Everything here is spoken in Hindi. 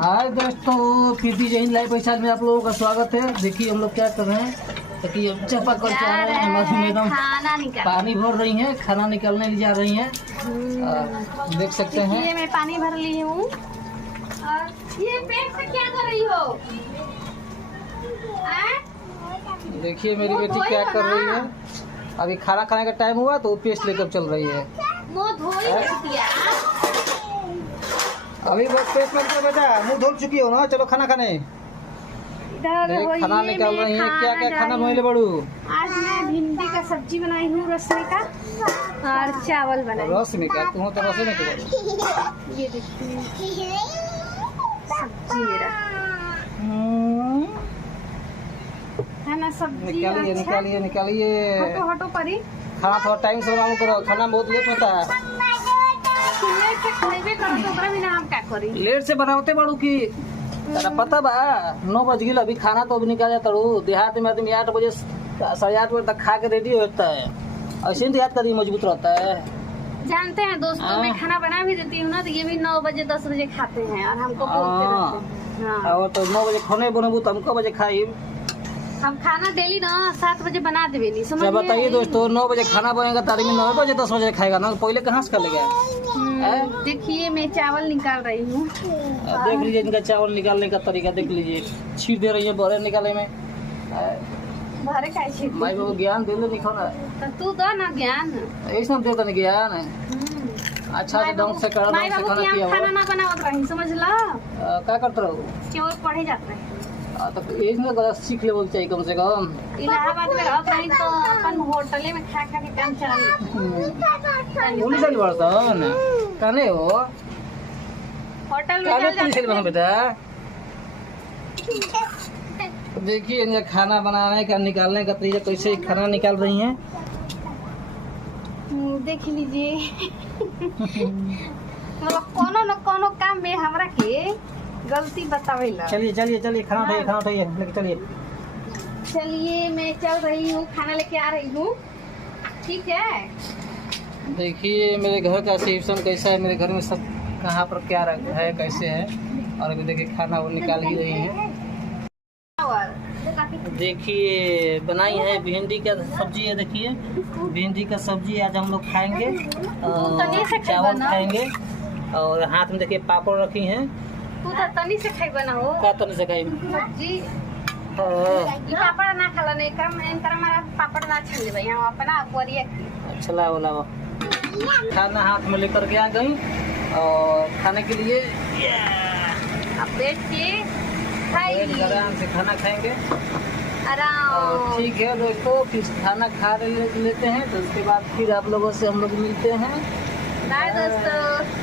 हाय दोस्तों, प्रीति जैन लाइव पैसा में आप लोगों का स्वागत है। देखिए हम लोग क्या कर रहे हैं, देखिए चापा कल चल रहे हैं, मैडम पानी भर रही हैं, खाना निकालने जा रही हैं। देख सकते हैं ये मैं पानी भर ली हूँ। और ये पेट से क्या कर रही हो? देखिए मेरी बेटी क्या कर रही है। अभी खाना खाने का टाइम हुआ तो पेस्ट लेकर चल रही है। मुँह धोई दिया। अभी बस पेस्ट में कर बेटा, मुंह धो चुकी हो ना, चलो खाना खाने। खाना निकाल रही है। क्या क्या खाना बनले बड़ू? आज मैं भिंडी का सब्जी बनाई हूँ, रसोई का, और चावल बनाई। रस में क्या तुम तो रस में तो ये देखिए सब्जी मेरा है ना, सब्जी निकालिए अच्छा। निकालिए निकालिए। हटो हटो परी, खाना थोड़ा टाइम से बनाओ करो, खाना बहुत लेट होता है। लेट से खाइबे करो तो ओकरा बिना हम क्या करी? लेट से बनाते बाड़ू की तेरा पता बा 9 बज गई, अभी खाना तो अभी निकाल जाता रू। देहात में आदमी 8 बजे 8:30 बजे तक खा के रेडी होता है। ऐसे ही देहात का आदमी मजबूत रहता है। जानते हैं दोस्तों, मैं खाना बना भी देती हूँ ना, तो ये भी 9 बजे 10 बजे खाते हैं और हमको बोलते रहते हैं। हाँ। और तो 9 बजे खाने बनबू तो हम कब बजे खाई? हम खाना डेली ना 7 बजे बना देवे नहीं, समझ क्या बताइए दोस्तों, 9 बजे खाना बनेगा तो आदमी 9 बजे 10 बजे खाएगा ना, पहले कहाँ से कर लेगा? देखिए मैं चावल निकाल रही हूँ। देख लीजिए इनका चावल निकालने का तरीका देख लीजिए, छीट दे रही है बड़े निकालने में। भरे का छीट माई बाबू ज्ञान दे दे निकाल ना, तो तू दो ना ज्ञान। ऐसा देता नहीं ज्ञान। अच्छा से ढंग से कर, माई ढंग से बाबू खाना की किया हम खाना ना बनावत रही, समझ ला। क्या करते रहो? केवल पढ़े जाते हैं। तो इसमें गलत सीख ले चाहिए कम से कम। इलाहाबाद में रहत रही तो अपन होटले में खा खा के काम चला पुलिस वाली बर्तन कहने हो, होटल में काले चल पुलिस वाली बनो जाते बेटा। देखिए इनका खाना बनाने का निकालने का तरीका, कैसे खाना निकाल रही हैं। देख लीजिए। मतलब कोनो न कोनो काम में हमरा के गलती बतावेला। चलिए चलिए चलिए, खाना उठाइए, खाना उठाइए, लेके चलिए। चलिए मैं चल रही हूँ, खाना लेके आ रही हूँ, ठीक है। देखिए मेरे घर का सिचुएशन कैसा है, मेरे घर में सब कहाँ पर क्या है कैसे है। और अभी देखिए खाना वो निकाल ही रही है। देखिए बनाई है भिंडी का सब्जी है। देखिए भिंडी का सब्जी आज हम लोग खाएंगे, चावल खाएंगे, और हाथ में देखिए पापड़ रखी हैं। तू तो तनी से खाई बना हो का तनी से खाई सब्जी। ये पापड़ ना खाला नहीं कर हमारा पापड़ ना छन ले भाई, हम अपना परिया अच्छा वाला खाना हाथ में लेकर के आ गई और खाने के लिए अब बैठ के आराम से खाना खाएंगे। आराम। ठीक है दोस्तों, फिर खाना खा लेते हैं, तो उसके बाद फिर आप लोगों से हम लोग मिलते हैं। बाय दोस्तों।